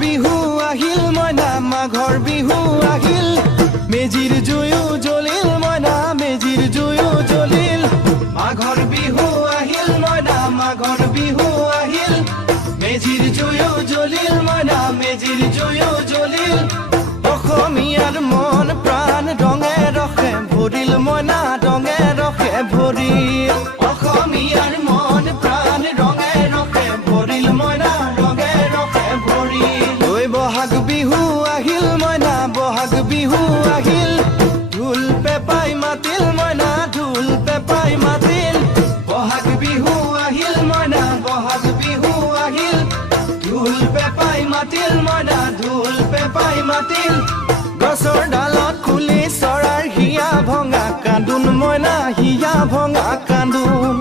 বিহু আহিল মইনা মাঘৰ বিহু আহিল মেজিৰ জুয়ো জ্বলিল মইনা মেজিৰ জুয়ো জ্বলিল মাঘৰ বিহু আহিল মইনা মাঘৰ বিহু আহিল মেজিৰ জুয়ো জ্বলিল মইনা মেজিৰ জুয়ো জ্বলিল অসমীয়াৰ মন প্ৰাণ ৰঙে ৰসে ভৰিল মইনা ৰঙে ৰসে ভৰিল অসমীয়াৰ মন প্ৰাণ ৰঙে ৰসে ভৰিল মইনা ৰঙে ৰসে ভৰিল ঐ বহাগ বিহু আহিল মইনা বহাগ বিহু আহিল ঢোল পেপাই মাতিল মইনা ঢোল পেপাই মাতিল বহাগ বিহু আহিল মইনা বহাগ বিহু আহিল ঢোল পেপাই মাতিল মইনা ঢোল পেপাই মাতিল গছৰ ডালত খুলি চৰাৰ হিয়া ভঙা কান্দোন মইনা হিয়া ভঙা কান্দোন